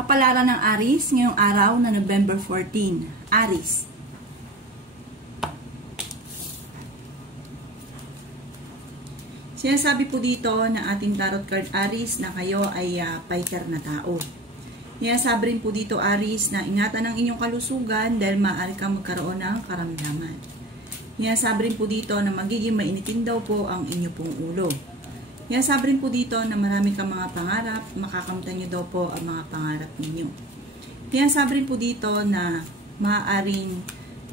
Kapalaran ng Aries ngayong araw na November 14. Aries. Sinasabi po dito ng ating tarot card Aries na kayo ay fighter na tao. Sinasabi rin po dito Aries na ingatan ang inyong kalusugan dahil maaari kang magkaroon ng karamdaman. Sinasabi rin po dito na magiging mainitin daw po ang inyong pong ulo. Sinasabi rin po dito na marami kang mga pangarap, makakamtan nyo daw po ang mga pangarap ninyo. Sinasabi rin po dito na maaaring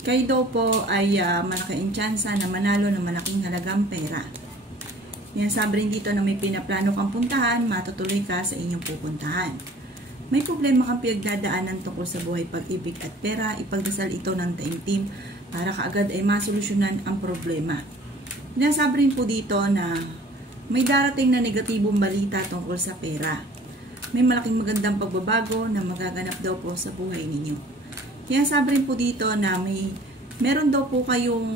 kayo daw po ay malaking tsansa na manalo ng malaking halagang pera. Sinasabi rin dito na may pinaplano kang puntahan, matutuloy ka sa inyong pupuntahan. May problema kang pinagdadaanan tungkol sa buhay, pag-ibig at pera, ipagdasal ito ng taimtim para kaagad ay masolusyonan ang problema. Sinasabi rin po dito na may darating na negatibong balita tungkol sa pera. May malaking magandang pagbabago na magaganap daw po sa buhay ninyo. Sinasabi rin po dito na meron daw po kayong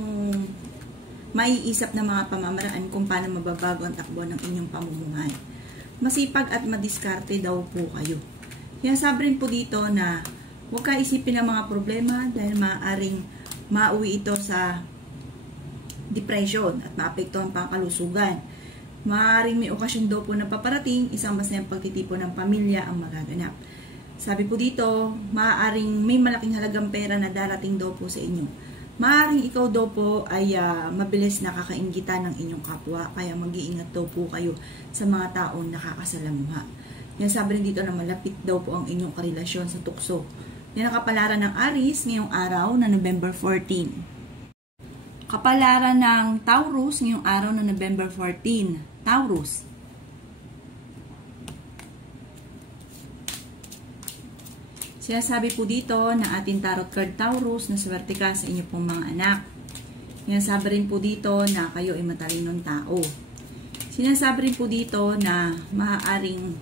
maiisip na mga pamamaraan kung paano mababago ang takbo ng inyong pamumuhay. Masipag at madiskarte daw po kayo. Sinasabi rin po dito na huwag ka isipin ang mga problema dahil maaaring mauwi ito sa depression at maapektuhan pa ang kalusugan. Maaaring may okasyon daw po na paparating, isang masayang pagtitipon ng pamilya ang magaganap. Sabi po dito, maaaring may malaking halagang pera na darating daw po sa inyo. Maaaring ikaw daw po ay mabilis nakakainggitan ng inyong kapwa, kaya mag-iingat daw po kayo sa mga taong nakakasalamuha. Yan sabi rin dito na malapit daw po ang inyong karelasyon sa tukso. Yan ang kapalaran ng Aries ngayong araw na November 14. Kapalaran ng Taurus ngayong araw na November 14. Taurus. Sinasabi po dito na ating tarot card Taurus na swerte ka sa inyo pong mga anak. Sinasabi rin po dito na kayo ay matalinong tao. Sinasabi rin po dito na maaaring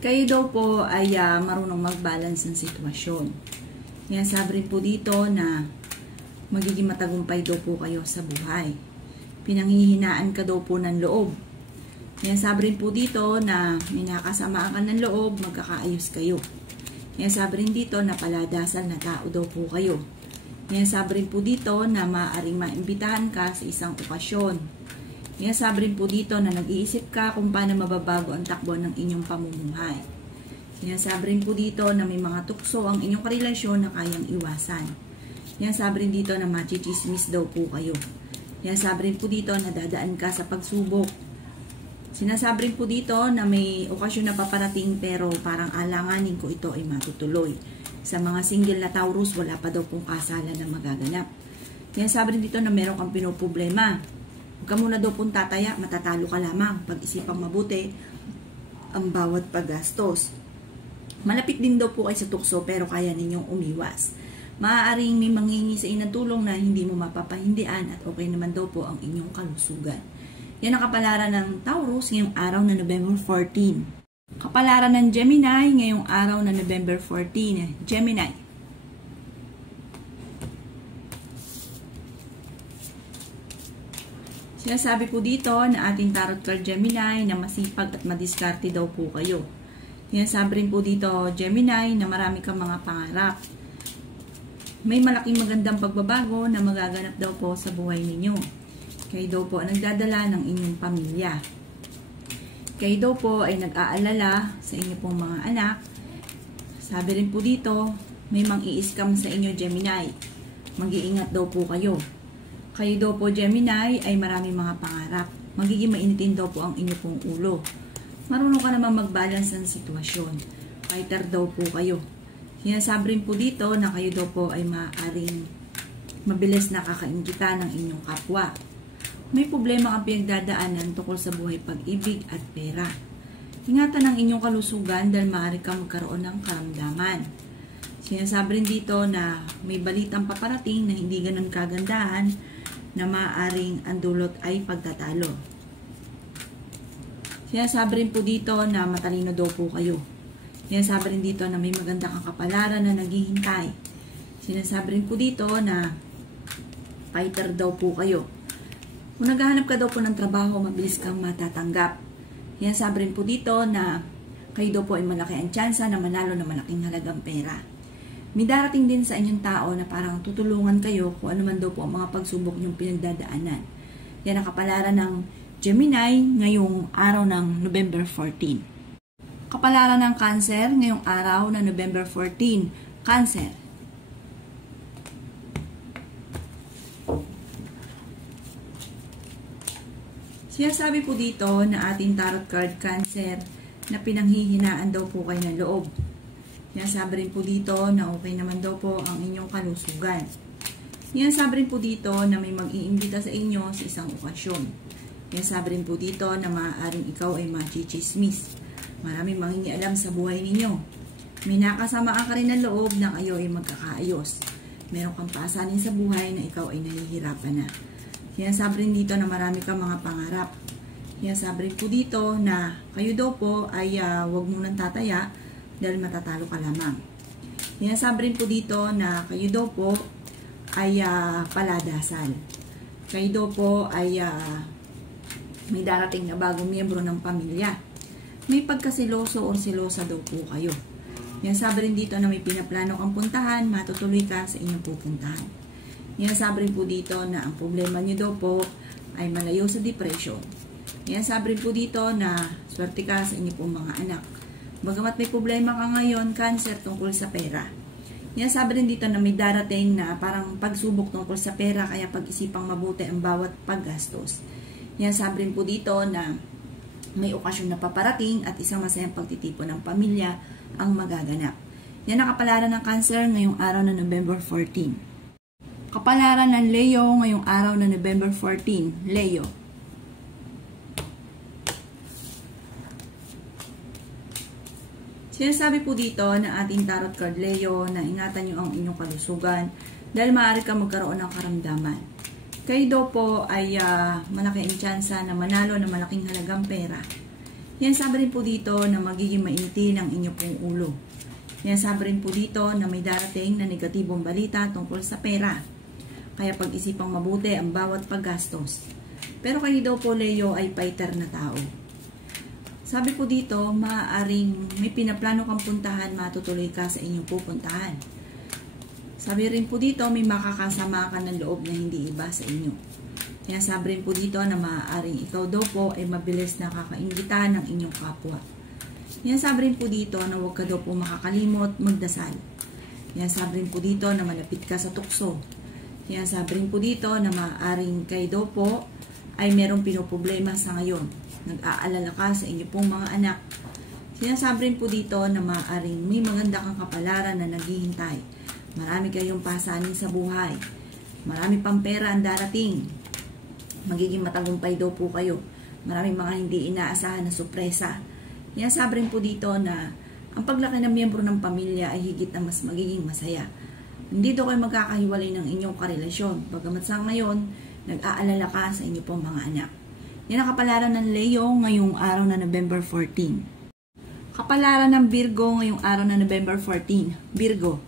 kayo daw po ay marunong mag-balance ng sitwasyon. Sinasabi rin po dito na magiging matagumpay daw po kayo sa buhay. Pinanghihinaan ka daw po ng loob. Sinasabi rin po dito na may nakasamaan ka ng loob, magkakaayos kayo. Sinasabi rin dito na paladasal na tao daw po kayo. Sinasabi rin po dito na maaaring maimbitahan ka sa isang okasyon. Sinasabi rin po dito na nag-iisip ka kung paano mababago ang takbo ng inyong pamumuhay. Sinasabi rin po dito na may mga tukso ang inyong karelasyon na kayang iwasan. Sinasabi rin dito na machichismis daw po kayo. Sinasabi rin po dito na dadaan ka sa pagsubok. Sinasabi rin po dito na may okasyon na paparating pero parang alanganin ko ito ay matutuloy. Sa mga single na Taurus, wala pa daw pong kasalan na magaganap. Sinasabi rin dito na meron kang pinoproblema. Huwag ka muna daw pong tataya, matatalo ka lamang. Pag-isipang mabuti ang bawat paggastos. Malapit din daw po kayo sa tukso pero kaya ninyong umiwas. Maaaring may manghingi sa inyo ng tulong na hindi mo mapapahindian at okay naman daw po ang inyong kalusugan. Yan ang kapalaran ng Taurus ngayong araw na November 14. Kapalaran ng Gemini ngayong araw na November 14. Gemini. Sinasabi po dito na ating tarot card Gemini na masipag at madiskarte daw po kayo. Sinasabi rin po dito Gemini na marami kang mga pangarap. May malaking magandang pagbabago na magaganap daw po sa buhay ninyo. Kayo daw po ang nagdadala ng inyong pamilya. Kayo daw po ay nag-aalala sa inyong pong mga anak. Sabi rin po dito, may mang-i-scam sa inyo Gemini. Mag-iingat daw po kayo. Kayo daw po Gemini ay maraming mga pangarap. Magiging mainitin daw po ang inyong pong ulo. Marunong ka naman mag-balance ng sitwasyon. Fighter daw po kayo. Sinasabi rin po dito na kayo daw po ay maaaring mabilis nakakaingita ng inyong kapwa. May problema ang pinagdadaanan tungkol sa buhay, pag-ibig at pera. Ingatan ang inyong kalusugan dahil maaari kang magkaroon ng karamdaman. Sinasabi rin dito na may balitang paparating na hindi ganun kagandahan na maaaring ang dulot ay pagtatalo. Sinasabi rin po dito na matalino daw po kayo. Sinasabi rin dito na may maganda kang kapalaran na naghihintay. Sinasabi rin po dito na fighter daw po kayo. Kung naghahanap ka daw po ng trabaho, mabilis kang matatanggap. Sinasabi rin po dito na Kayo daw po ay malaki ang tsansa na manalo ng malaking halagang pera. May darating din sa inyong tao na parang tutulungan kayo kung ano man daw po ang mga pagsubok niyong pinagdadaanan. Yan ang kapalaran ng Gemini ngayong araw ng November 14. Kapalaran ng Cancer ngayong araw ng November 14. Cancer. Sinasabi po dito na ating tarot card Cancer na pinanghihinaan daw po kayo ng loob. Sinasabi rin po dito na okay naman daw po ang inyong kalusugan. Sinasabi rin po dito na may mag-iimbita sa inyo sa isang okasyon. Sinasabi rin po dito na maaaring ikaw ay machichismis. Maraming mangingialam sa buhay ninyo. May nakasamaan ka rin ng loob na kayo ay magkakaayos. Meron kang paasanin sa buhay na ikaw ay nahihirapan na. Sinasabi rin dito na marami kang mga pangarap. Sinasabi rin po dito na kayo daw po ay huwag munang tataya dahil matatalo ka lamang. Sinasabi rin po dito na kayo daw po ay paladasal. Kayo daw po ay may darating na bagong miyembro ng pamilya. May pagkasiloso o silosa daw po kayo. Sinasabi rin dito na may pinaplano kang puntahan, matutuloy ka sa inyong pupuntahan. Sinasabi rin po dito na ang problema nyo daw po ay malayo sa depression. Sinasabi rin po dito na swerte ka sa inyong pong mga anak. Bagamat may problema ka ngayon, Cancer, tungkol sa pera. Sinasabi rin dito na may darating na parang pagsubok tungkol sa pera, kaya pag-isipang mabuti ang bawat paggastos. Sinasabi rin po dito na may okasyon na paparating at isang masayang pagtitipon ng pamilya ang magaganap. Yan ang kapalaran ng Cancer ngayong araw na November 14. Kapalaran ng Leo ngayong araw na November 14. Leo. Sinasabi po dito na ating tarot card Leo na ingatan nyo ang inyong kalusugan dahil maaari ka magkaroon ng karamdaman. Kayo daw po ay malaki ang tsansa na manalo ng malaking halagang pera. Sinasabi rin po dito na magiging mainitin ang inyong pong ulo. Sinasabi rin po dito na may darating na negatibong balita tungkol sa pera. Kaya pag-isipang mabuti ang bawat paggastos. Pero kayo daw po Leo ay fighter na tao. Sabi po dito, maaaring may pinaplano kang puntahan, matutuloy ka sa inyong pupuntahan. Sabi rin po dito, may makakasama ka ng loob na hindi iba sa inyo. Kaya sabi rin po dito na maaaring ikaw daw po ay mabilis na kakaingitan ng inyong kapwa. Kaya sabi rin po dito na huwag ka daw po makakalimot magdasal. Kaya sabi rin po dito na malapit ka sa tukso. Kaya sabi rin po dito na maaaring kayo daw po ay merong pinoproblema sa ngayon. Nag-aalala ka sa inyo pong mga anak. Sinasabi rin po dito na maaaring may maganda kang kapalaran na naghihintay. Marami kayong pasanin sa buhay. Marami pang pera ang darating. Magiging matagumpay daw po kayo. Maraming mga hindi inaasahan na sorpresa. Sinasabi rin po dito na ang paglaki ng miyembro ng pamilya ay higit na mas magiging masaya. Hindi daw kayo magkakahiwalay ng inyong karelasyon. Bagamat sa ngayon, nag-aalala ka sa inyo pong mga anak. Yan ang kapalaran ng Leo ngayong araw na November 14. Kapalaran ng Virgo ngayong araw na November 14. Virgo.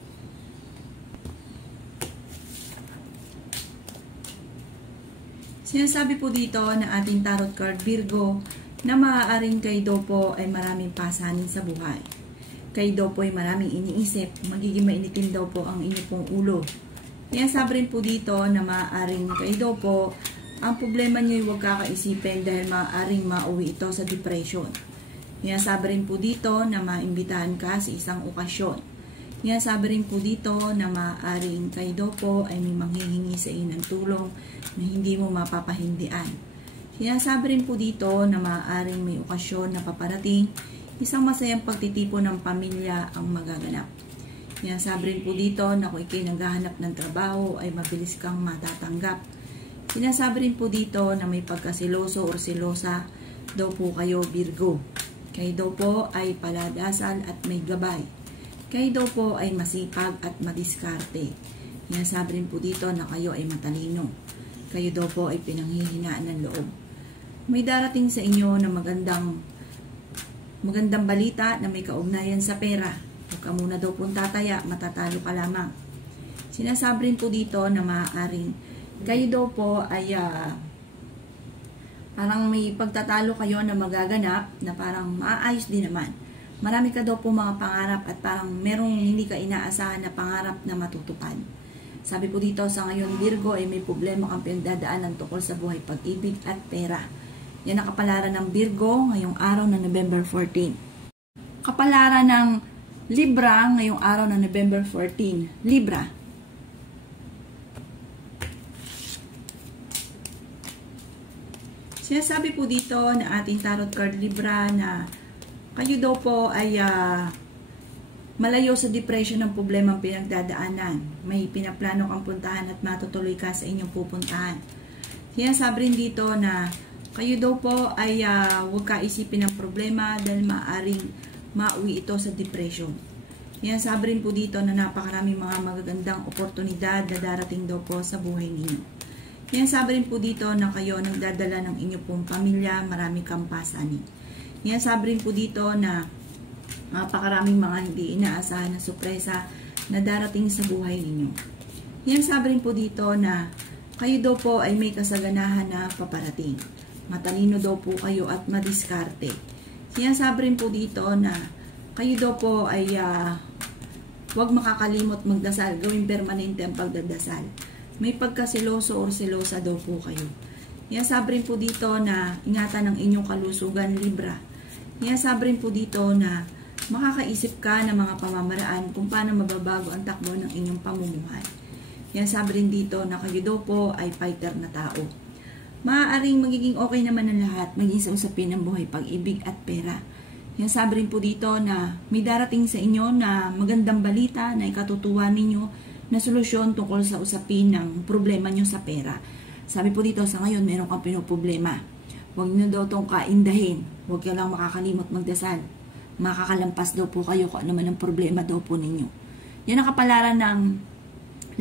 Sinasabi po dito na ating tarot card Virgo na maaaring kayo daw po ay maraming pasanin sa buhay. Kayo daw po ay maraming iniisip. Magiging mainitin daw po ang inyong pong ulo. Sinasabi rin po dito na maaaring kayo daw po ang problema nyo ay huwag kakaisipin dahil maaaring mauwi ito sa depression. Sinasabi rin po dito na maimbitahan ka sa isang okasyon. Sinasabi rin po dito na maaaring kayo daw po ay may manghihingi sa iyo ng tulong na hindi mo mapapahindian. Sinasabi rin po dito na maaaring may okasyon na paparating, isang masayang pagtitipon ng pamilya ang magaganap. Sinasabi rin po dito na kung ikay naghahanap ng trabaho ay mabilis kang matatanggap. Sinasabi rin po dito na may pagkasiloso o silosa daw po kayo Virgo. Kayo daw po ay paladasal at may gabay. Kayo daw po ay masipag at madiskarte. Sinasabi rin po dito na kayo ay matalino. Kayo daw po ay pinanghihinaan ng loob. May darating sa inyo na magandang balita na may kaugnayan sa pera. Huwag ka muna daw pong tataya, matatalo ka lamang. Sinasabi rin po dito na maaaring kayo daw po ay parang may pagtatalo kayo na magaganap na parang maayos din naman. Marami ka daw po mga pangarap at parang merong hindi ka inaasahan na pangarap na matutupad. Sabi po dito sa ngayon Virgo ay may problema kang pinagdadaanan tungkol sa buhay, pag-ibig at pera. Yan ang kapalaran ng Virgo ngayong araw na November 14. Kapalaran ng Libra ngayong araw na November 14. Libra. Sinasabi po dito na ating tarot card Libra na kayo daw po ay malayo sa depression ng problema ang pinagdadaanan. May pinaplano kang puntahan at matutuloy ka sa inyong pupuntahan. Sinasabi rin dito na kayo daw po ay huwag ka isipin ng problema dahil maaring mauwi ito sa depression. Sinasabi rin po dito na napakaraming mga magagandang oportunidad na darating daw po sa buhay ninyo. Sinasabi rin po dito na kayo nagdadala ng inyong pong pamilya, marami kang pasanin. Sinasabi rin po dito na napakaraming mga hindi inaasahan na sorpresa na darating sa buhay ninyo. Sinasabi rin po dito na kayo daw po ay may kasaganahan na paparating. Matalino daw po kayo at madiskarte. Sinasabi rin po dito na kayo daw po ay huwag makakalimot magdasal, gawing permanente ang pagdadasal. May pagkaseloso o selosa daw po kayo. Sinasabi rin po dito na ingatan ng inyong kalusugan, Libra. Sinasabi rin po dito na makakaisip ka ng mga pamamaraan kung paano mababago ang takbo ng inyong pamumuhay. Sinasabi rin dito na kayo daw po ay fighter na tao. Maaaring magiging okay naman ang lahat, maging sa usapin ng buhay, pag-ibig at pera. Sinasabi rin po dito na may darating sa inyo na magandang balita na ikatutuwa ninyo na solusyon tungkol sa usapin ng problema nyo sa pera. Sabi po dito sa ngayon, meron kang pinoproblema. Huwag nyo daw itong kaindahin. Huwag ka lang makakalimot magdasal. Makakalampas daw po kayo kung ano man ang problema daw po ninyo. Yan ang kapalaran ng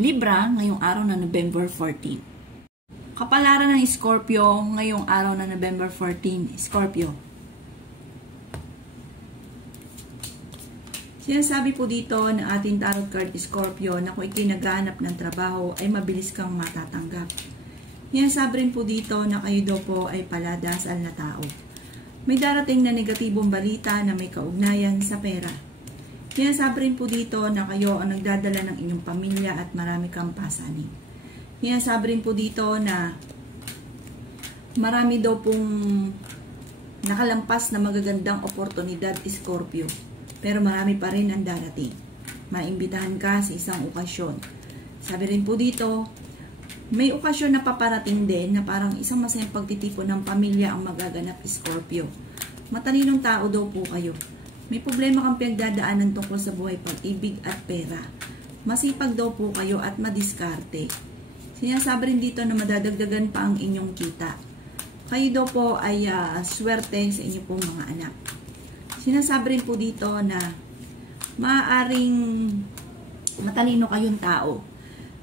Libra ngayong araw na November 14. Kapalaran ng Scorpio ngayong araw na November 14. Scorpio. Sinasabi po dito ng ating tarot card Scorpio na kung ikay naghahanap ng trabaho ay mabilis kang matatanggap. Sinasabi rin po dito na kayo daw po ay paladasal na tao. May darating na negatibong balita na may kaugnayan sa pera. Sinasabi rin po dito na kayo ang nagdadala ng inyong pamilya at marami kang pasanin. Sinasabi rin po dito na marami daw pong nakalampas na magagandang oportunidad Scorpio. Pero marami pa rin ang darating. Maimbitahan ka sa isang okasyon. Sabi rin po dito, may okasyon na paparating din na parang isang masayang pagtitipon ng pamilya ang magaganap Scorpio. Matalinong tao daw po kayo. May problema kang pinagdadaanan tungkol sa buhay, pag-ibig at pera. Masipag daw po kayo at madiskarte. Sinasabi rin dito na madadagdagan pa ang inyong kita. Kayo daw po ay swerte sa inyong pong mga anak. Sinasabi rin po dito na maaaring matalino kayong tao.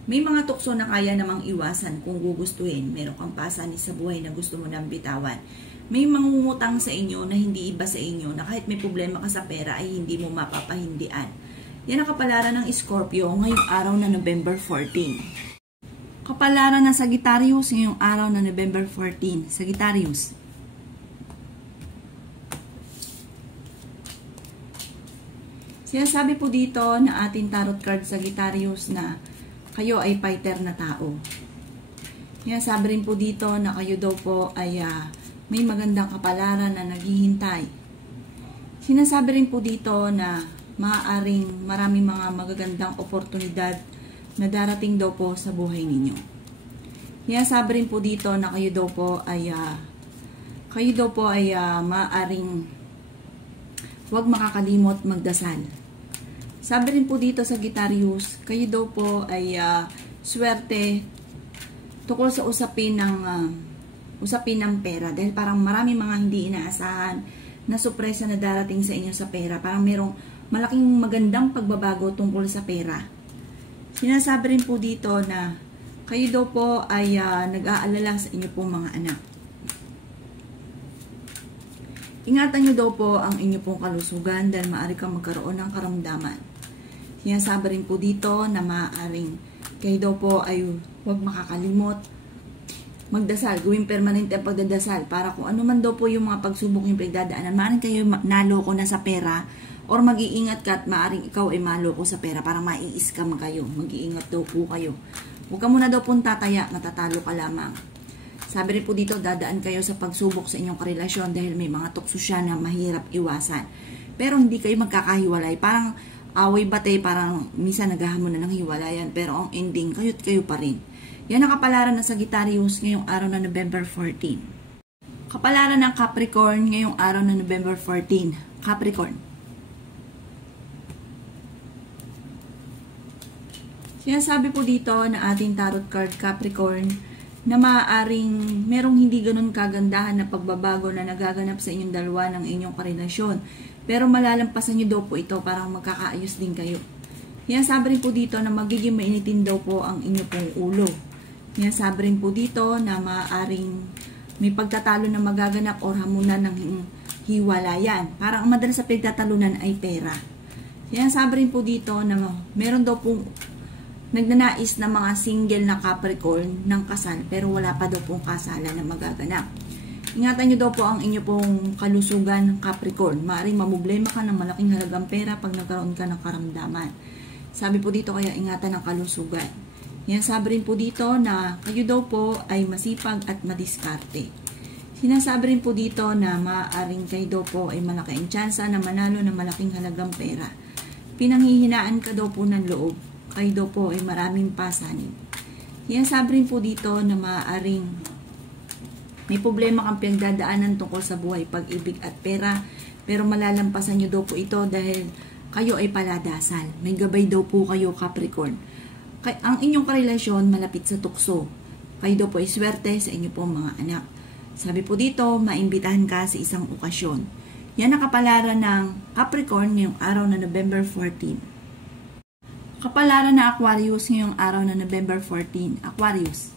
May mga tukso na kaya namang iwasan kung gugustuhin. Meron kang pasanin sa buhay na gusto mo nang bitawan. May mangungutang sa inyo na hindi iba sa inyo na kahit may problema ka sa pera ay hindi mo mapapahindian. Yan ang kapalaran ng Scorpio ngayong araw na November 14. Kapalaran ng Sagittarius ngayong araw na November 14. Sagittarius. Sinasabi po dito na ating tarot card Sagittarius na kayo ay fighter na tao. Sinasabi rin po dito na kayo daw po ay may magandang kapalaran na naghihintay. Sinasabi rin po dito na maaaring maraming mga magagandang oportunidad na darating daw po sa buhay ninyo. Sinasabi rin po dito na kayo daw po ay maaaring huwag makakalimot magdasal. Sabi rin po dito sa Sagittarius, kayo daw po ay swerte tungkol sa usapin ng pera. Dahil parang marami mga hindi inaasahan na sorpresa na darating sa inyo sa pera. Parang merong malaking magandang pagbabago tungkol sa pera. Sinasabi rin po dito na kayo daw po ay nag-aalala sa inyo pong mga anak. Ingatan nyo daw po ang inyo pong kalusugan dahil maaari kang magkaroon ng karamdaman. Sinasabi rin po dito na maaaring kayo daw po ay huwag makakalimot magdasal, gawing permanente ang pagdadasal para kung ano man daw po yung mga pagsubok yung pinagdadaanan, maaaring kayo naloko na sa pera or mag-iingat ka at maaaring ikaw ay maloko sa pera para mai-scam kayo. Mag-iingat daw po kayo. Huwag ka muna daw pong tataya, matatalo ka lamang. Sabi rin po dito, dadaan kayo sa pagsubok sa inyong karelasyon dahil may mga tukso siya na mahirap iwasan. Pero hindi kayo magkakahiwalay. Parang away batay, parang minsan naghahamon na ng hiwalayan. Pero ang ending, kayo't kayo pa rin. Yan ang kapalaran ng Sagittarius ngayong araw na November 14. Kapalaran ng Capricorn ngayong araw na November 14. Capricorn. Sinasabi po dito na ating tarot card Capricorn na maaaring merong hindi ganun kagandahan na pagbabago na nagaganap sa inyong dalawa ng inyong karelasyon. Pero malalampasan nyo daw po ito para magkakaayos din kayo. Sinasabi rin po dito na magiging mainitin daw po ang inyong pong ulo. Sinasabi rin po dito na maaaring may pagtatalo na magaganap o hamunan ng hiwalayan. Parang ang madalas sa pagtatalunan ay pera. Sinasabi rin po dito na meron daw pong nagnanais na mga single na Capricorn ng kasal pero wala pa daw pong kasalan na magaganap. Ingatan nyo daw po ang inyo pong kalusugan ng Capricorn. Maaaring mamblema ka ng malaking halagang pera pag nagkaroon ka ng karamdaman. Sabi po dito kaya ingatan ang kalusugan. Yan sabi rin po dito na kayo daw po ay masipag at madiskarte. Sinasabi rin po dito na maaaring kayo daw po ay malaki ang tsansa na manalo ng malaking halagang pera. Pinanghihinaan ka daw po ng loob. Kayo daw po ay maraming pasanin. Yan sabi rin po dito na maaaring may problema kang pinagdadaanan tungkol sa buhay, pag-ibig at pera, pero malalampasan nyo daw po ito dahil kayo ay paladasal. May gabay daw po kayo Capricorn. Ang inyong karelasyon malapit sa tukso. Kayo daw po ay swerte sa inyo pong mga anak. Sabi po dito, maimbitahan ka sa isang okasyon. Yan ang kapalaran ng Capricorn ngayong araw na November 14. Kapalaran na Aquarius ngayong araw na November 14. Aquarius.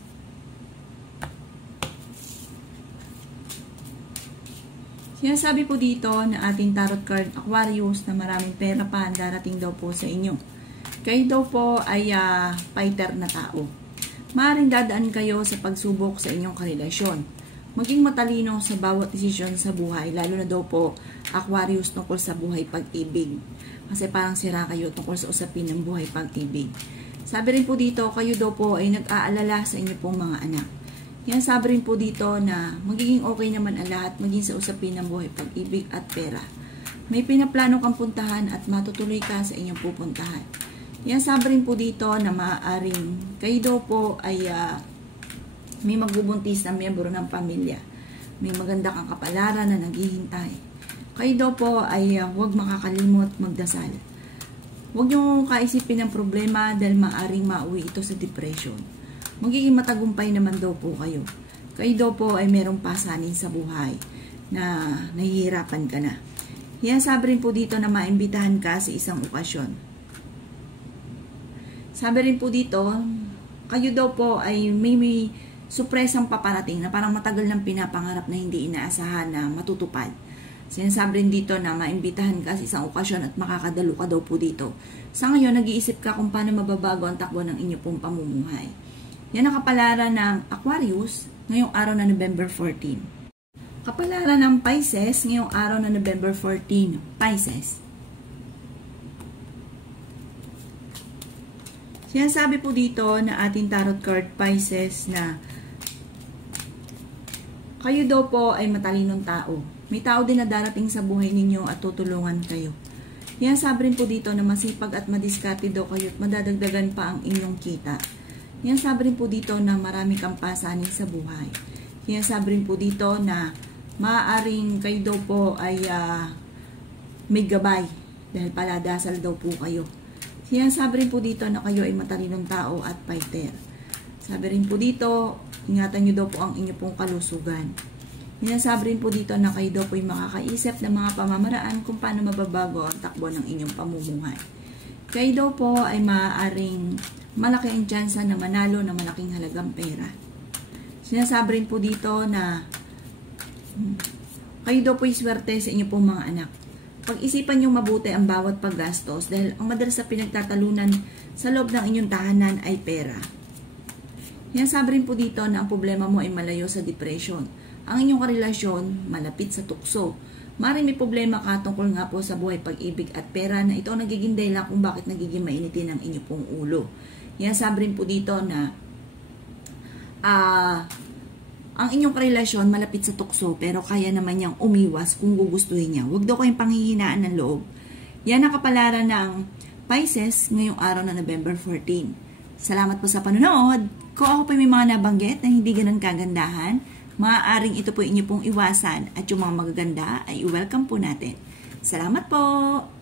Sinasabi po dito na ating tarot card Aquarius na maraming pera pa ang darating daw po sa inyo. Kayo daw po ay fighter na tao. Maaaring dadaan kayo sa pagsubok sa inyong karelasyon. Maging matalino sa bawat desisyon sa buhay, lalo na daw po Aquarius tungkol sa buhay pag-ibig. Kasi parang sira kayo tungkol sa usapin ng buhay pag-ibig. Sabi rin po dito, kayo daw po ay nag-aalala sa inyo pong mga anak. Yan sabi rin po dito na magiging okay naman ang lahat, maging sa usapin ng buhay pag-ibig at pera. May pinaplano kang puntahan at matutuloy ka sa inyong pupuntahan. Yan sabi rin po dito na maaaring kayo daw po ay may magbubuntis na miyembro ng pamilya. May maganda kang kapalaran na naghihintay. Kayo daw po ay huwag makakalimot magdasal. Huwag nyo kaisipin ng problema dahil maaaring mauwi ito sa depression. Magiging matagumpay naman daw po kayo. Kayo daw po ay merong pasanin sa buhay na nahihirapan ka na. Yan sabi rin po dito na maimbitahan ka sa isang okasyon. Sabi rin po dito, kayo daw po ay may supresang paparating na parang matagal nang pinapangarap na hindi inaasahan na matutupad. Sinasabi rin dito na maimbitahan ka sa isang okasyon at makakadalo ka daw po dito. Sa ngayon, nag-iisip ka kung paano mababago ang takbo ng inyo pong pamumuhay. Yan ang kapalaran ng Aquarius ngayong araw na November 14. Kapalaran ng Pisces ngayong araw na November 14. Pisces. Sinasabi po dito na ating tarot card Pisces na kayo daw po ay matalinong tao. May tao din na darating sa buhay ninyo at tutulungan kayo. Yan sabi rin po dito na masipag at madiskarte daw kayo at madadagdagan pa ang inyong kita. Yan sabi rin po dito na marami kang pasanin sa buhay. Yan sabi rin po dito na maaaring kayo daw po ay may gabay dahil paladasal daw po kayo. Yan sabi rin po dito na kayo ay matalinong tao at fighter. Sabi rin po dito, ingatan nyo daw po ang inyo pong kalusugan. Sinasabi rin po dito na kayo daw po ay makakaisip ng mga pamamaraan kung paano mababago ang takbo ng inyong pamumuhay. Kayo daw po ay maaaring malaki ang tsansa na manalo ng malaking halagang pera. Sinasabi rin po dito na kayo daw po ay swerte sa inyong pong mga anak. Pag-isipan nyo mabuti ang bawat paggastos dahil ang madalas sa pinagtatalunan sa loob ng inyong tahanan ay pera. Yan, sabi rin po dito na ang problema mo ay malayo sa depression. Ang inyong karelasyon malapit sa tukso. Maring may problema ka tungkol nga po sa buhay, pag-ibig at pera na ito ang nagiging dahilan kung bakit nagiging mainitin ang inyong pong ulo. Yan, sabi rin po dito na ang inyong karelasyon malapit sa tukso pero kaya naman niyang umiwas kung gugustuhin niya. Huwag daw kayong panghihinaan ng loob. Yan ang kapalaran ng Pisces ngayong araw na November 14. Salamat po sa panonood. Kung ako po may mga nabanggit na hindi ganun kagandahan, maaaring ito po inyo pong iwasan at yung mga magaganda ay i-welcome po natin. Salamat po!